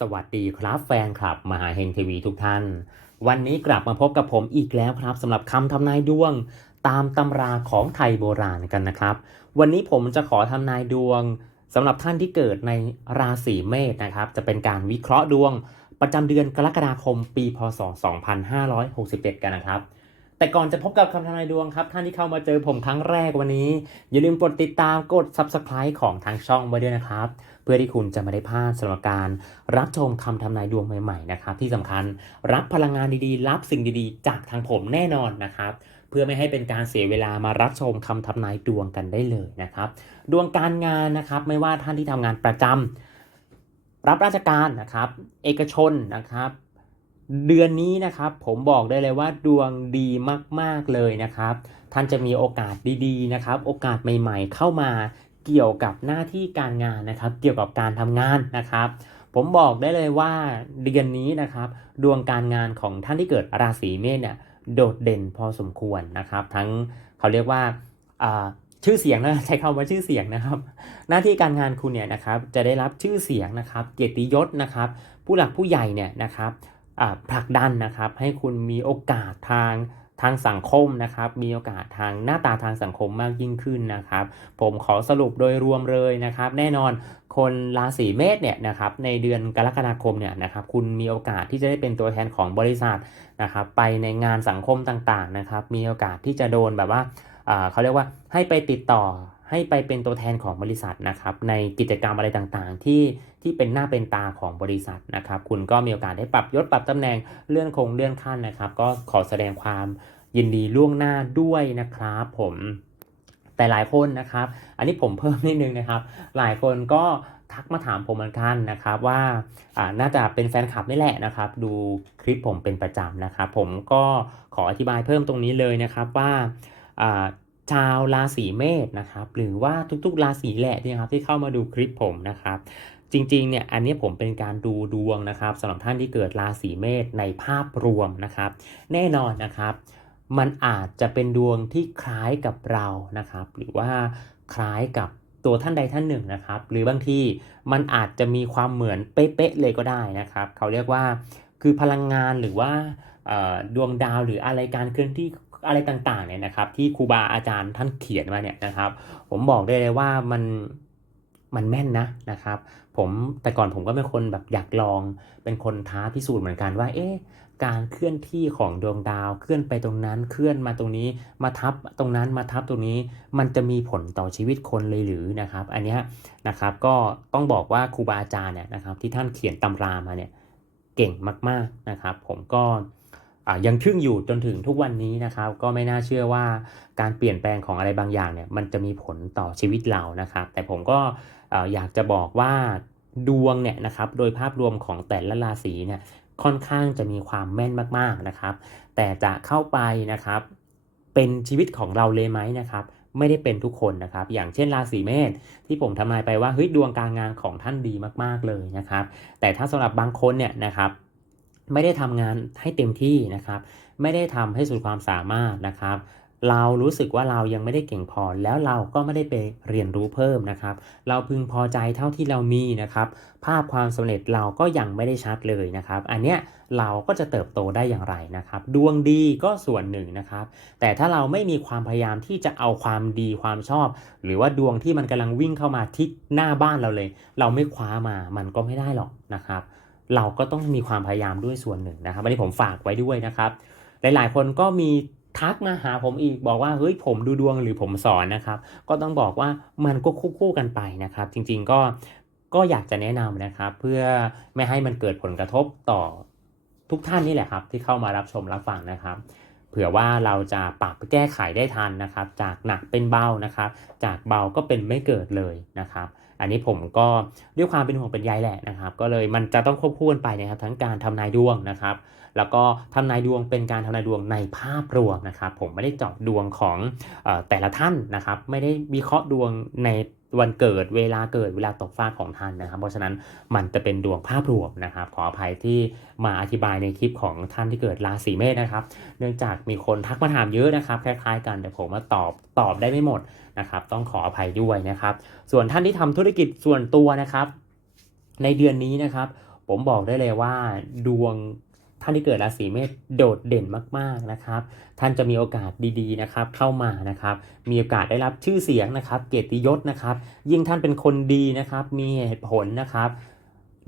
สวัสดีครับแฟนคลับมหาเฮงทีวีทุกท่าน วันนี้กลับมาพบกับผมอีกแล้วครับสำหรับคำทำนายดวง ตามตำราของไทยโบราณกันนะครับ วันนี้ผมจะขอทำนายดวงสำหรับท่านที่เกิดในราศีเมษนะครับ จะเป็นการวิเคราะห์ดวง ประจำเดือนกรกฎาคมปีพศ 2567 กันนะครับแต่ก่อนจะพบกับคำทำนายดวงครับ ท่านที่เข้ามาเจอผมครั้งแรกวันนี้ อย่าลืมกดติดตามกด Subscribe ของทางช่องไว้ด้วยนะครับ เพื่อที่คุณจะไม่ได้พลาดสำหรับการรับชมคำทำนายดวงใหม่ๆนะครับที่สำคัญรับพลังงานดีๆ รับสิ่งดีๆ จากทางผมแน่นอนนะครับเพื่อไม่ให้เป็นการเสียเวลามารับชมคำทำนายดวงกันได้เลยนะครับ ดวงการงานนะครับไม่ว่าท่านที่ทำงานประจำรับราชการนะครับ เอกชนนะครับ เดือนนี้นะครับผมบอกได้เลยว่าดวงดีมาก ๆเลยนะครับ ท่านจะมีโอกาสดีๆนะครับ โอกาสใหม่ ๆ เข้ามา เกี่ยวกับหน้าที่การงานนะครับ เกี่ยวกับการทำงานนะครับ ผมบอกได้เลยว่าเดือนนี้นะครับ ดวงการงานของท่านที่เกิดราศีเมษเนี่ยโดดเด่นพอสมควรนะครับ ทั้งเขาเรียกว่าชื่อเสียงนะใช้คำว่าชื่อเสียงนะครับ หน้าที่การงานคุณเนี่ยนะครับจะได้รับชื่อเสียงนะครับเกียรติยศนะครับ ผู้หลักผู้ใหญ่เนี่ยนะครับผลักดันนะครับ ให้คุณมีโอกาสทาง ทางสังคมนะครับ มีโอกาสทางหน้าตาทางสังคมมากยิ่งขึ้นนะครับ ผมขอสรุปโดยรวมเลยนะครับ แน่นอนคนราศีเมษเนี่ยนะครับในเดือนกรกฎาคมเนี่ยนะครับคุณมีโอกาสที่จะได้เป็นตัวแทนของบริษัทนะครับไปในงานสังคมต่างๆนะครับ มีโอกาสที่จะโดนแบบว่าอ่าเขาเรียกว่าให้ไปติดต่อ ให้ไปเป็นตัวแทนของบริษัทนะครับในกิจกรรมอะไรต่างๆ ที่ที่เป็นหน้าเป็นตาของบริษัทนะครับ คุณก็มีโอกาสได้ปรับยศปรับตำแหน่งเลื่อนคงเลื่อนขั้นนะครับ ก็ขอแสดงความยินดีล่วงหน้าด้วยนะครับผมแต่หลายคนนะครับ อันนี้ผมเพิ่มนิดนึงนะครับ หลายคนก็ทักมาถามผมเหมือนกันนะครับว่าอ่าน่าจะเป็นแฟนคลับนี่แหละนะครับ ดูคลิปผมเป็นประจำนะครับ ผมก็ขออธิบายเพิ่มตรงนี้เลยนะครับว่าอ่า ชาวราศีเมษนะครับ หรือว่าทุกๆราศีแหละที่นะครับที่เข้ามาดูคลิปผมนะครับ จริงๆเนี่ยอันนี้ผมเป็นการดูดวงนะครับสำหรับท่านที่เกิดราศีเมษในภาพรวมนะครับ แน่นอนนะครับมันอาจจะเป็นดวงที่คล้ายกับเรานะครับ หรือว่าคล้ายกับตัวท่านใดท่านหนึ่งนะครับ หรือบางทีมันอาจจะมีความเหมือนเป๊ะๆเลยก็ได้นะครับ เขาเรียกว่าคือพลังงานหรือว่าดวงดาวหรืออะไรการเคลื่อนที่ อะไรต่างๆเนี่ยนะครับ ที่ครูบาอาจารย์ท่านเขียนมาเนี่ยนะครับ ผมบอกได้เลยว่ามันมันแม่นนะนะครับ ผมแต่ก่อนผมก็เป็นคนแบบอยากลองเป็นคนท้าพิสูจน์เหมือนกันว่า เอ๊ะการเคลื่อนที่ของดวงดาวเคลื่อนไปตรงนั้นเคลื่อนมาตรงนี้มาทับตรงนั้นมาทับตรงนี้ มันจะมีผลต่อชีวิตคนเลยหรือนะครับ อันนี้นะครับก็ต้องบอกว่าครูบาอาจารย์เนี่ยนะครับที่ท่านเขียนตำรามาเนี่ยเก่งมาก ๆนะครับ ผมก็ ยังทึ่งอยู่จนถึงทุกวันนี้นะครับ ก็ไม่น่าเชื่อว่าการเปลี่ยนแปลงของอะไรบางอย่างเนี่ยมันจะมีผลต่อชีวิตเรานะครับ แต่ผมก็เอ่ออยากจะบอกว่าดวงเนี่ยนะครับโดยภาพรวมของแต่ละราศีเนี่ยค่อนข้างจะมีความแม่นมากๆนะครับ แต่จะเข้าไปนะครับ เป็นชีวิตของเราเลยไหมนะครับไม่ได้เป็นทุกคนนะครับ อย่างเช่นราศีเมษที่ผมทำนายไปว่าเฮ้ยดวงการงานของท่านดีมากๆเลยนะครับ แต่ถ้าสำหรับบางคนเนี่ยนะครับ ไม่ได้ทำงานให้เต็มที่นะครับ ไม่ได้ทำให้สุดความสามารถนะครับ เรารู้สึกว่าเรายังไม่ได้เก่งพอ แล้วเราก็ไม่ได้ไปเรียนรู้เพิ่มนะครับ เราพึงพอใจเท่าที่เรามีนะครับ ภาพความสำเร็จเราก็ยังไม่ได้ชัดเลยนะครับ อันเนี้ยเราก็จะเติบโตได้อย่างไรนะครับ ดวงดีก็ส่วนหนึ่งนะครับ แต่ถ้าเราไม่มีความพยายามที่จะเอาความดีความชอบ หรือว่าดวงที่มันกำลังวิ่งเข้ามาที่หน้าบ้านเราเลย เราไม่คว้ามามันก็ไม่ได้หรอกนะครับ เราก็ต้องมีความพยายามด้วยส่วนหนึ่งนะครับอันนี้ผมฝากไว้ด้วยนะครับ หลายๆ คนก็มีทักมาหาผมอีกบอกว่าเฮ้ยผมดูดวงหรือผมสอนนะครับ ก็ต้องบอกว่ามันก็คู่กันไปนะครับ จริง ๆก็ก็อยากจะแนะนำนะครับ เพื่อไม่ให้มันเกิดผลกระทบต่อทุกท่านนี่แหละครับ ที่เข้ามารับชมรับฟังนะครับ เผื่อว่าเราจะปรับแก้ไขได้ทันนะครับ จากหนักเป็นเบานะครับ จากเบาก็เป็นไม่เกิดเลยนะครับ อันนี้ผมก็ด้วยความเป็นห่วงเป็นใยแหละนะครับ ก็เลยมันจะต้องควบคู่กันไปนะครับ ทั้งการทำนายดวงนะครับ แล้วก็ทำนายดวงเป็นการทำนายดวงในภาพรวมนะครับ ผมไม่ได้เจาะดวงของแต่ละท่านนะครับ ไม่ได้วิเคราะห์ดวงใน วันเกิดเวลาเกิดเวลาตกฟ้าของท่านนะครับ เพราะฉะนั้นมันจะเป็นดวงภาพรวมนะครับ ขออภัยที่มาอธิบายในคลิปของท่านที่เกิดราศีเมษนะครับ เนื่องจากมีคนทักมาถามเยอะนะครับคล้ายๆกันแต่ผมมาตอบตอบได้ไม่หมดนะครับ ต้องขออภัยด้วยนะครับ ส่วนท่านที่ทำธุรกิจส่วนตัวนะครับ ในเดือนนี้นะครับ ผมบอกได้เลยว่าดวง ท่านที่เกิดราศีเมษโดดเด่นมากๆนะครับ ท่านจะมีโอกาสดีๆนะครับเข้ามานะครับ มีโอกาสได้รับชื่อเสียงนะครับ เกียรติยศนะครับ ยิ่งท่านเป็นคนดีนะครับ มีเหตุผลนะครับ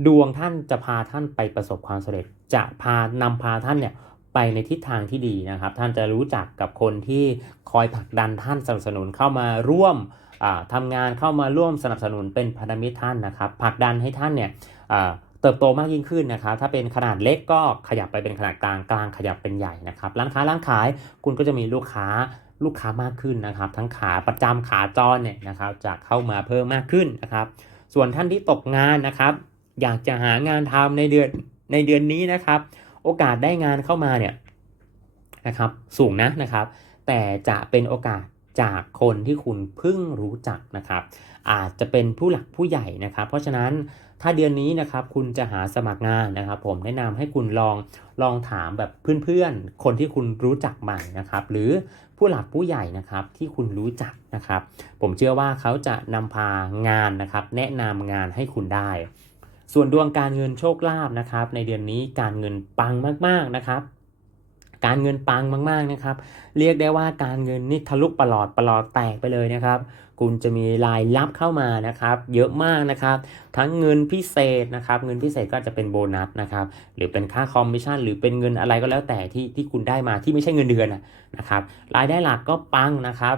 ดวงท่านจะพาท่านไปประสบความสำเร็จ จะพานำพาท่านเนี่ยไปในทิศทางที่ดีนะครับ ท่านจะรู้จักกับคนที่คอยผลักดันท่านสนับสนุนเข้ามาร่วมอ่าทำงานเข้ามาร่วมสนับสนุนเป็นพันธมิตรท่านนะครับผลักดันให้ท่านเนี่ยอ่า เติบโตมากยิ่งขึ้นนะครับถ้าเป็นขนาดเล็กก็ขยับไปเป็นขนาดกลางกลางขยับเป็นใหญ่นะครับร้านค้าร้านขายคุณก็จะมีลูกค้าลูกค้ามากขึ้นนะครับ ทั้งขาประจำขาจรเนี่ยนะครับจะเข้ามาเพิ่มมากขึ้นนะครับ ส่วนท่านที่ตกงานนะครับ อยากจะหางานทำในเดือนในเดือนนี้นะครับ โอกาสได้งานเข้ามาเนี่ยนะครับสูงนะนะครับ แต่จะเป็นโอกาสจากคนที่คุณเพิ่งรู้จักนะครับ อาจจะเป็นผู้หลักผู้ใหญ่นะครับ เพราะฉะนั้น ถ้าเดือนนี้นะครับคุณจะหาสมัครงานนะครับ ผมแนะนำให้คุณลองลองถามแบบเพื่อนๆ คนที่คุณรู้จักใหม่นะครับ หรือผู้หลักผู้ใหญ่นะครับที่คุณรู้จักนะครับ ผมเชื่อว่าเขาจะนำพางานนะครับ แนะนำงานให้คุณได้ ส่วนดวงการเงินโชคลาภนะครับ ในเดือนนี้การเงินปังมากๆนะครับการเงินปังมาก ๆ นะครับ เรียกได้ว่าการเงินนี่ทะลุประหลอดประหลอดแตกไปเลยนะครับ คุณจะมีรายรับเข้ามานะครับ เยอะมากนะครับ ทั้งเงินพิเศษนะครับ เงินพิเศษก็จะเป็นโบนัสนะครับ หรือเป็นค่าคอมมิชชั่น หรือเป็นเงินอะไรก็แล้วแต่ที่ที่คุณได้มาที่ไม่ใช่เงินเดือนนะครับ รายได้หลักก็ปังนะครับ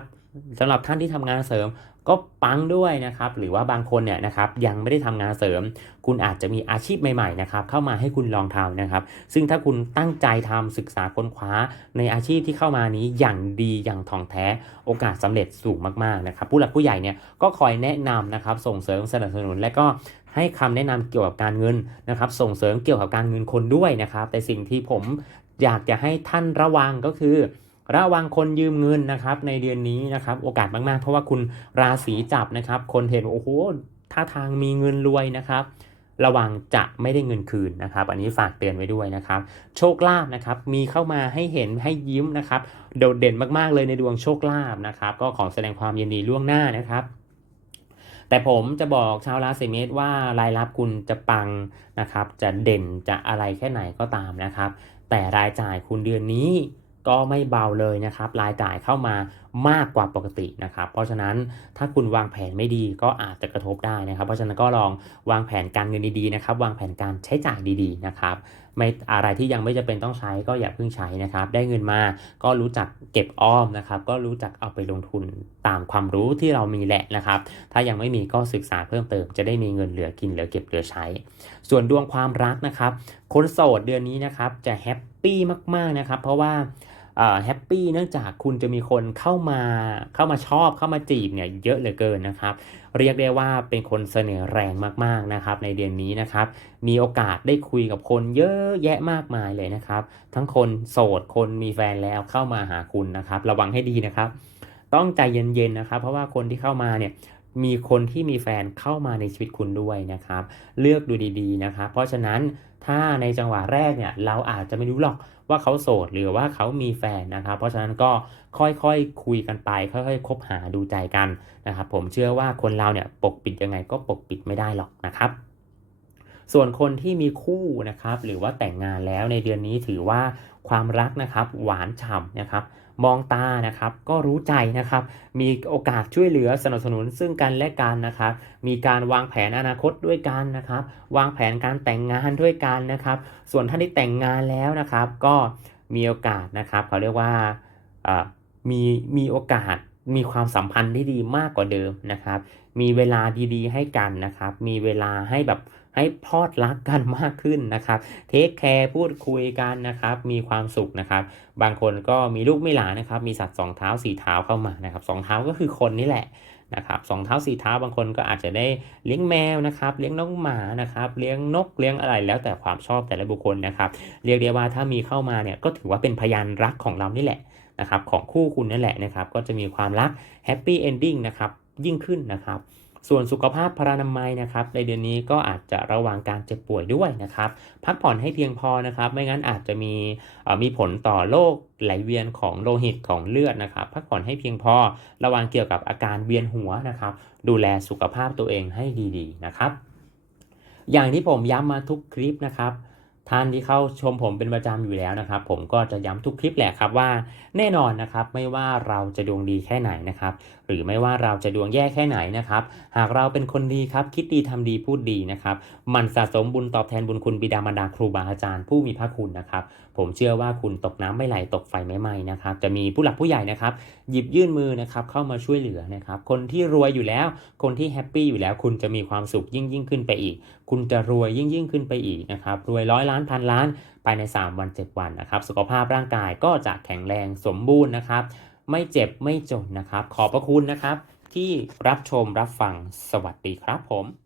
สำหรับท่านที่ทำงานเสริม ก็ปังด้วยนะครับ หรือว่าบางคนเนี่ยนะครับยังไม่ได้ทำงานเสริม คุณอาจจะมีอาชีพใหม่ๆนะครับเข้ามาให้คุณลองทำนะครับ ซึ่งถ้าคุณตั้งใจทำศึกษาค้นคว้าในอาชีพที่เข้ามานี้อย่างดีอย่างถ่องแท้โอกาสสำเร็จสูงมากๆนะครับ ผู้หลักผู้ใหญ่เนี่ยก็คอยแนะนำนะครับส่งเสริมสนับสนุนและก็ให้คำแนะนำเกี่ยวกับการเงินนะครับ ส่งเสริมเกี่ยวกับการเงินคนด้วยนะครับ แต่สิ่งที่ผมอยากจะให้ท่านระวังก็คือ ระวังคนยืมเงินนะครับในเดือนนี้นะครับโอกาสมากๆ เพราะว่าคุณราศีจับนะครับ คนเห็นโอ้โหท่าทางมีเงินรวยนะครับ ระวังจะไม่ได้เงินคืนนะครับ อันนี้ฝากเตือนไว้ด้วยนะครับ โชคลาภนะครับมีเข้ามาให้เห็นให้ยิ้มนะครับ โดดเด่นมากๆเลยในดวงโชคลาภนะครับ ก็ขอแสดงความยินดีล่วงหน้านะครับแต่ผมจะบอกชาวราศีเมษว่ารายรับคุณจะปังนะครับ จะเด่นจะอะไรแค่ไหนก็ตามนะครับ แต่รายจ่ายคุณเดือนนี้ ก็ไม่เบาเลยนะครับรายจ่ายเข้ามามากกว่าปกตินะครับ เพราะฉะนั้นถ้าคุณวางแผนไม่ดีก็อาจจะกระทบได้นะครับ เพราะฉะนั้นก็ลองวางแผนการเงินดีๆนะครับ วางแผนการใช้จ่ายดีๆนะครับไม่อะไรที่ยังไม่จะเป็นต้องใช้ก็อย่าเพิ่งใช้นะครับ ได้เงินมาก็รู้จักเก็บออมนะครับ ก็รู้จักเอาไปลงทุนตามความรู้ที่เรามีแหละนะครับ ถ้ายังไม่มีก็ศึกษาเพิ่มเติม จะได้มีเงินเหลือกินเหลือเก็บเหลือใช้ ส่วนดวงความรักนะครับ คนโสดเดือนนี้นะครับจะแฮปปี้มากๆนะครับ เพราะว่า แฮปปี้เนื่องจากคุณจะมีคนเข้ามาเข้ามาชอบเข้ามาจีบเนี่ยเยอะเหลือเกินนะครับ เรียกได้ว่าเป็นคนเสน่ห์แรงมากๆนะครับในเดือนนี้นะครับมีโอกาสได้คุยกับคนเยอะแยะมากมายเลยนะครับ ทั้งคนโสดคนมีแฟนแล้วเข้ามาหาคุณนะครับ ระวังให้ดีนะครับ ต้องใจเย็นๆนะครับ เพราะว่าคนที่เข้ามาเนี่ยมีคนที่มีแฟนเข้ามาในชีวิตคุณด้วยนะครับ เลือกดูดีๆนะครับ เพราะฉะนั้น ถ้าในจังหวะแรกเนี่ยเราอาจจะไม่รู้หรอกว่าเขาโสดหรือว่าเขามีแฟนนะครับ เพราะฉะนั้นก็ค่อยๆคคุยกันไป ค่อยๆคบหาดูใจกันนะครับผมเชื่อว่าคนเราเนี่ยปกปิดยังไงก็ปกปิดไม่ได้หรอกนะครับ ส่วนคนที่มีคู่นะครับ หรือว่าแต่งงานแล้วในเดือนนี้ถือว่าความรักนะครับ หวานฉ่ำนะครับ มองตานะครับ ก็รู้ใจนะครับ มีโอกาสช่วยเหลือสนับสนุนซึ่งกันและกันนะครับ มีการวางแผนอนาคตด้วยกันนะครับ วางแผนการแต่งงานด้วยกันนะครับ ส่วนท่านที่แต่งงานแล้วนะครับ ก็มีโอกาสนะครับเขาเรียกว่ามีมีโอกาสมีความสัมพันธ์ที่ดีมากกว่าเดิมนะครับ มีเวลาดีๆ ให้กันนะครับ มีเวลาให้แบบ ให้พอดรักกันมากขึ้นนะครับ เทคแคร์พูดคุยกันนะครับ มีความสุขนะครับ บางคนก็มีลูกไม่หลานนะครับ มีสัตว์สองเท้าสี่เท้าเข้ามานะครับสองเท้าก็คือคนนี่แหละนะครับสองเท้าสี่เท้าบางคนก็อาจจะได้เลี้ยงแมวนะครับ เลี้ยงน้องหมานะครับ เลี้ยงนกเลี้ยงอะไรแล้วแต่ความชอบแต่ละบุคคลนะครับ เรียกได้ว่าถ้ามีเข้ามาเนี่ยก็ถือว่าเป็นพยานรักของเรานี่แหละนะครับของคู่คุณนั่นแหละนะครับ ก็จะมีความรักแฮปปี้เอนดิ้งนะครับยิ่งขึ้นนะครับ ส่วนสุขภาพพรานามัยนะครับ ในเดือนนี้ก็อาจจะระวังการเจ็บป่วยด้วยนะครับ พักผ่อนให้เพียงพอนะครับ ไม่งั้นอาจจะมีมีผลต่อโรคไหลเวียนของโลหิตของเลือดนะครับ พักผ่อนให้เพียงพอระวังเกี่ยวกับอาการเวียนหัวนะครับ ดูแลสุขภาพตัวเองให้ดีๆนะครับ อย่างที่ผมย้ำมาทุกคลิปนะครับ ท่านที่เข้าชมผมเป็นประจำอยู่แล้วนะครับ ผมก็จะย้ำทุกคลิปแหละครับว่าแน่นอนนะครับไม่ว่าเราจะดวงดีแค่ไหนนะครับ หรือไม่ว่าเราจะดวงแย่แค่ไหนนะครับ หากเราเป็นคนดีครับ คิดดีทำดีพูดดีนะครับมันสะสมบุญตอบแทนบุญคุณบิดามารดาครูบาอาจารย์ผู้มีพระคุณนะครับ ผมเชื่อว่าคุณตกน้ำไม่ไหลตกไฟไม่ไหม้นะครับจะมีผู้หลักผู้ใหญ่นะครับ หยิบยื่นมือนะครับเข้ามาช่วยเหลือนะครับคนที่รวยอยู่แล้ว คนที่แฮปปี้อยู่แล้ว คุณจะมีความสุขยิ่งยิ่งขึ้นไปอีก คุณจะรวยยิ่งยิ่งขึ้นไปอีกนะครับรวยร้อยล้านพันล้านภายใน 3 วัน 7 วันนะครับสุขภาพร่างกายก็จะแข็งแรงสมบูรณ์นะครับ ไม่เจ็บไม่จนนะครับ ขอบพระคุณนะครับ ที่รับชมรับฟังสวัสดีครับผม